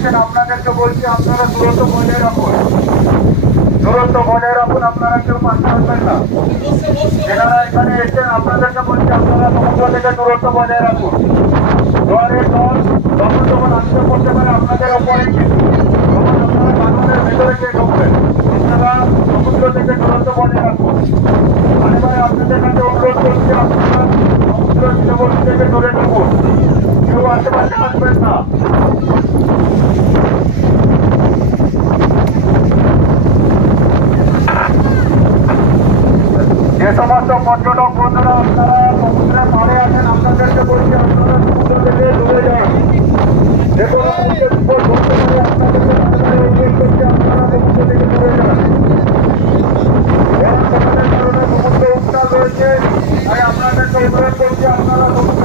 এসেছেন আপনাদেরকে বলছি, আপনারা দূরত্ব বজায় রাখুন। দূরত্ব বজায় রাখুন, আপনারা কেউ পাশে আসবেন না। যারা এখানে এসেছেন, আপনাদেরকে বলছি, আপনারা সমুদ্র থেকে দূরত্ব বজায় রাখুন। জোয়ারের জল যখন যখন আসতে পড়তে পারে আপনাদের ওপরে। আপনারা বাগানের ভেতরে গিয়ে ঢুকবেন। আপনারা সমুদ্র থেকে দূরত্ব বজায় রাখুন। এবারে আপনাদের কাছে অনুরোধ করছি, আপনারা সমুদ্র থেকে দূরে ঢুকুন কেউ আশেপাশে আসবেন যে সমস্ত পর্যটক বন্ধুরা, আপনারা সমুদ্রের পাড়ে আছেন, আপনাদেরকে বলছি আপনারা সমুদ্র থেকে দূরে যান। যে কোনো আপনাদেরকে আপনারা করছি, আপনারা সমুদ্র